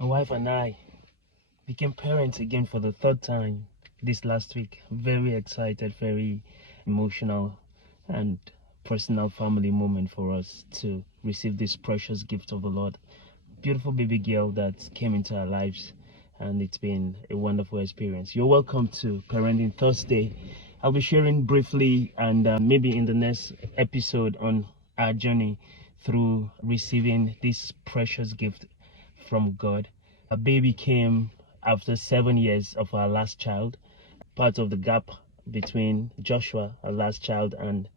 My wife and I became parents again for the third time this last week. Very excited, very emotional, and personal family moment for us to receive this precious gift of the Lord. Beautiful baby girl that came into our lives, and it's been a wonderful experience. You're welcome to Parenting Thursday. I'll be sharing briefly and maybe in the next episode on our journey through receiving this precious gift from God. A baby came after 7 years of our last child, part of the gap between Joshua, our last child, and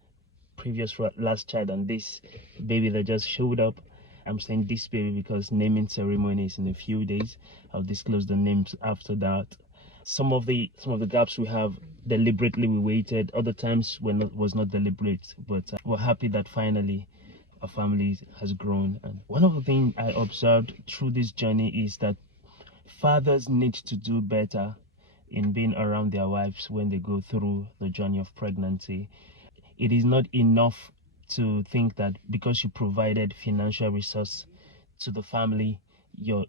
previous last child, and this baby that just showed up. I'm saying this baby because naming ceremony is in a few days. I'll disclose the names after that. Some of the gaps we have, deliberately we waited. Other times when it was not deliberate, but we're happy that finally our family has grown. And one of the things I observed through this journey is that fathers need to do better in being around their wives when they go through the journey of pregnancy. It is not enough to think that because you provided financial resource to the family, your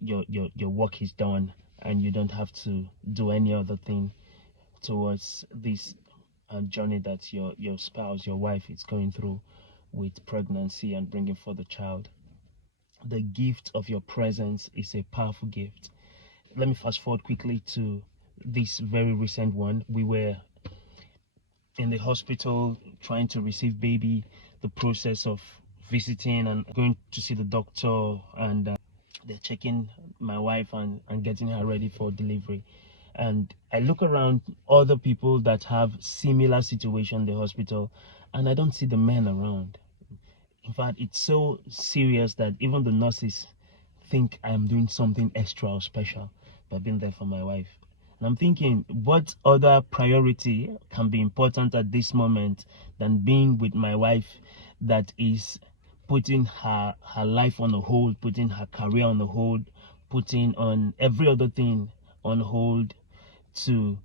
work is done and you don't have to do any other thing towards this journey that your spouse, your wife is going through with pregnancy and bringing forth a child. The gift of your presence is a powerful gift. Let me fast forward quickly to this very recent one. We were in the hospital trying to receive baby, the process of visiting and going to see the doctor, and they're checking my wife and getting her ready for delivery. And I look around other people that have similar situation in the hospital, and I don't see the men around. In fact, it's so serious that even the nurses think I am doing something extra or special by being there for my wife. And I'm thinking, what other priority can be important at this moment than being with my wife that is putting her life on a hold, putting her career on a hold, putting on every other thing on hold to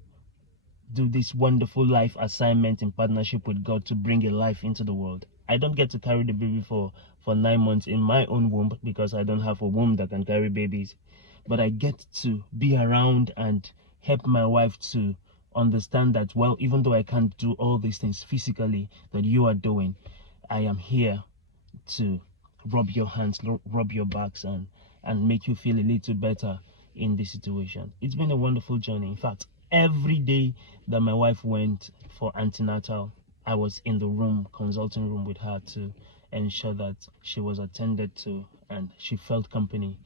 do this wonderful life assignment in partnership with God to bring a life into the world. I don't get to carry the baby for 9 months in my own womb because I don't have a womb that can carry babies. But I get to be around and help my wife to understand that, well, even though I can't do all these things physically that you are doing, I am here to rub your hands, rub your backs, and make you feel a little better in this situation. It's been a wonderful journey. In fact, every day that my wife went for antenatal, I was in the room, consulting room with her to ensure that she was attended to and she felt company.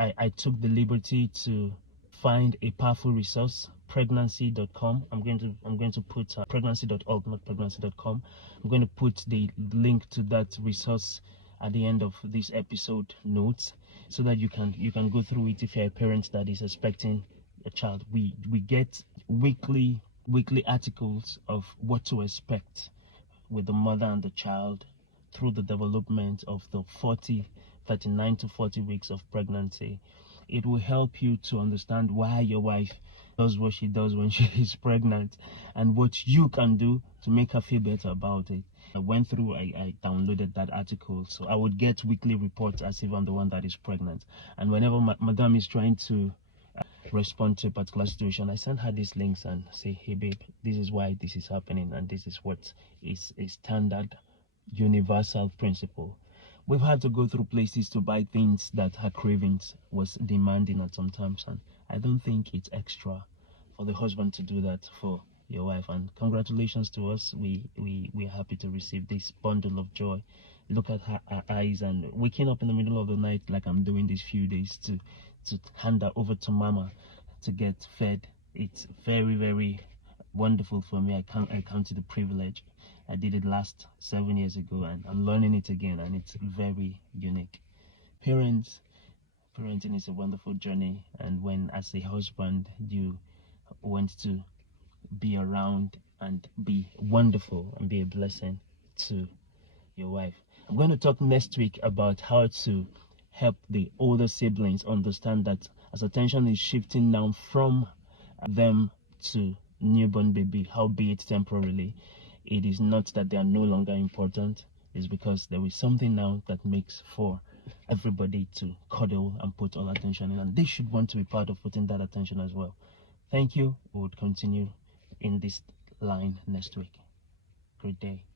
I took the liberty to find a powerful resource, pregnancy.com. I'm going to put pregnancy.org, not pregnancy.com. I'm going to put the link to that resource at the end of this episode notes so that you can go through it if you're a parent that is expecting a child. We get weekly articles of what to expect with the mother and the child through the development of the 39 to 40 weeks of pregnancy. It will help you to understand why your wife does what she does when she is pregnant and what you can do to make her feel better about it. I went through, I downloaded that article, so I would get weekly reports as if I'm the one that is pregnant. And whenever madam is trying to respond to a particular situation, I send her these links and say, hey babe, this is why this is happening and this is what is a standard universal principle. We've had to go through places to buy things that her cravings was demanding at some times, and I don't think it's extra for the husband to do that for your wife. And congratulations to us. We're happy to receive this bundle of joy. Look at her eyes, and waking up in the middle of the night like I'm doing these few days to hand her over to mama to get fed. It's very, very wonderful for me. I count it a privilege. I did it last 7 years ago and I'm learning it again, and it's very unique. Parenting is a wonderful journey, and when as a husband you want to be around and be wonderful and be a blessing to your wife. I'm going to talk next week about how to help the older siblings understand that as attention is shifting now from them to newborn baby, howbeit temporarily, it is not that they are no longer important. It's because there is something now that makes for everybody to cuddle and put all attention in, and they should want to be part of putting that attention as well. Thank you. We would continue in this line next week. Great day.